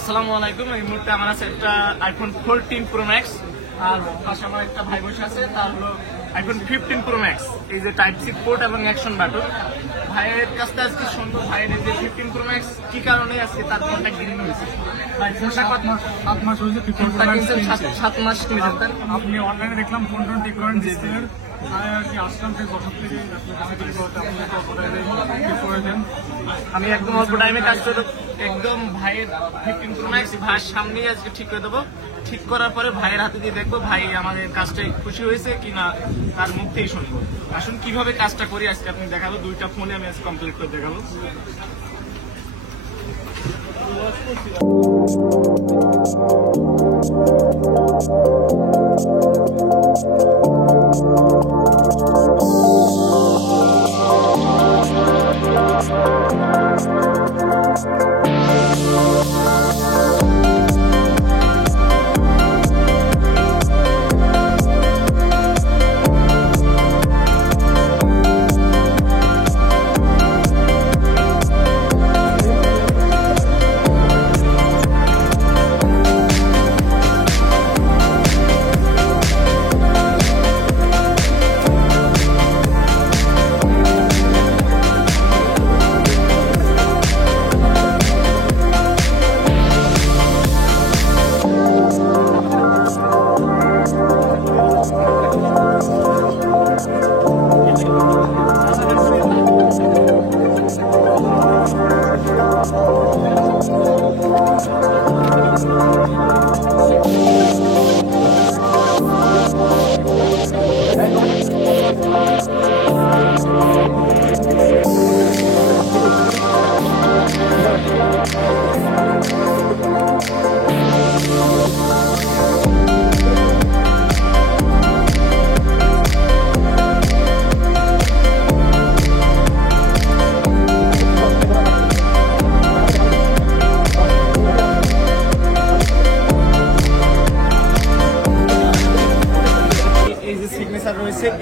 আসসালামু আলাইকুম। এই মুহূর্তে আমার আছে একটা আইফোন 14 প্রো ম্যাক্স, আর পাশে আমার একটা ভাই বসে আছে, তার হলো আইফোন 15 প্রো ম্যাক্স। এই যে টাইপ সি পোর্ট এবং অ্যাকশন বাটন। ভাইয়ের কাছটা আজকে সুন্দর। ভাইয়ের এই যে 15 প্রো ম্যাক্স কি কারণে আজকে তার ফোনটা কিনে হয়েছে? ভাই ফোনটা 7 মাস হয়েছে। ফোনটা কিনছেন 7 মাস কিনেছেন। আপনি অনলাইনে দেখলাম ফোন টোন ঠিক করেন ডিসপ্লের। আসলাম সেই বছর থেকে আমি একদম অল্প টাইমে কাজ করে একদম ভাইয়ের 15 প্রো ম্যাক্স ভাইয়ের সামনেই আজকে ঠিক করে দেবো। ঠিক করার পরে ভাইয়ের হাতে দিয়ে দেখবো ভাই আমাদের কাজটা খুশি হয়েছে কিনা, তার মুখ থেকেই শুনবো। আসুন কিভাবে কাজটা করি আজকে আপনি দেখাবো। দুইটা ফোনে আমি আজকে কমপ্লিট করে দেখাবো।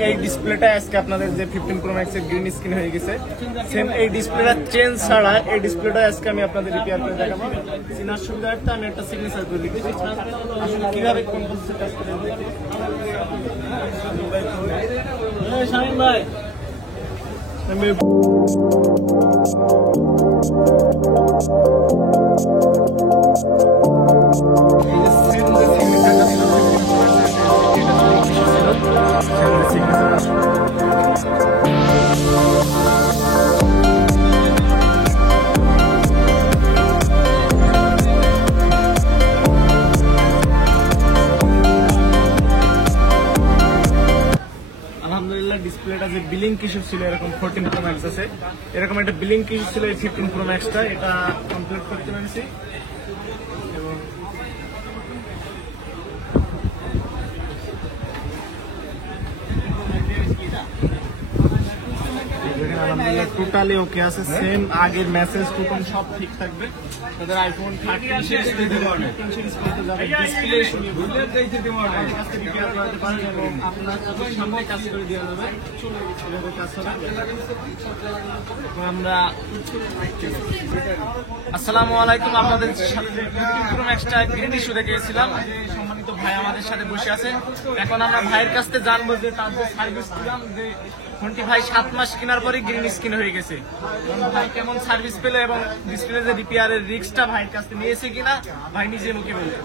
এই ডিসপ্লেটা আজকে আপনাদের যে 15 প্রো ম্যাক্স এর গ্রিন স্ক্রিন হয়ে গেছে, সেম এই ডিসপ্লেটা চেঞ্জ ছাড়া এই ডিসপ্লেটা আজকে আমি আপনাদের রিপেয়ার করে দেখাবো। চিনার সুবিধার্থে আমি একটা সিগনেচার করে লিখেছি। আসলে কিভাবে কোন প্রসেসে কাজ করে শামিম ভাই আলহামদুলিল্লাহ ডিসপ্লেটা যে বিলিং ইস্যু ছিল এরকম 14 প্রো ম্যাক্স আছে, এরকম একটা বিলিং ইস্যু ছিল এই 15 প্রো ম্যাক্সটা, এটা কমপ্লিট করতে পেরেছি। এবং আলহামদুলিল্লাহ টোটালি ওকে আছে। সেম আগের মেসেজ টোটাল সব ঠিক থাকবে। তাদের আইফোন 13 সিরিজ করতে যাবে, ডিসপ্লে শুনে ভুলে যাইতে দেব না, কাছে রিপেয়ার করতে পারেন এবং আপনার সামনে কাজ করে দেওয়া যাবে। এভাবে কাজ হবে। আমরা আসসালামু আলাইকুম। আপনাদের সাথে 15 প্রো ম্যাক্সটা গ্রিন ইস্যু দেখে গেছিলাম। সম্মানিত ভাই আমাদের সাথে বসে আছেন। এখন আমরা ভাইয়ের কাছ থেকে জানবো যে তার যে সার্ভিস দিলাম, যে ফোনটি ভাই 7 মাস কেনার পরে গ্রিন স্ক্রিন হয়ে গেছে, ভাই কেমন সার্ভিস পেলো এবং ডিসপ্লে যে রিপেয়ারের রিস্কটা ভাইয়ের কাছ থেকে নিয়েছে কিনা ভাই নিজে মুখে বলবে।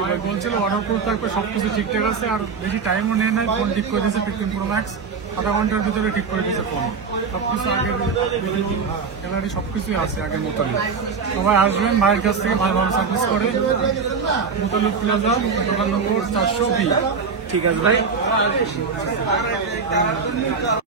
ভাই বলছিল অর্ডার করতে থাকবে, সবকিছু ঠিকঠাক আছে, আর বেশি টাইমও নেয় নাই। ফোন ঠিক করে দিয়েছে 15 প্রো ম্যাক্স, আধা ঘন্টার ভিতরে ঠিক করে দিয়েছে ফোন। সবকিছু আগের গ্যালারি সবকিছুই আছে আগের মতনই। সবাই আসবেন ভাইয়ের কাছ থেকে, ভালো ভালো সার্ভিস করে। মোতালুক প্লাজা, দোকান নম্বর 400B। ঠিক আছে ভাই।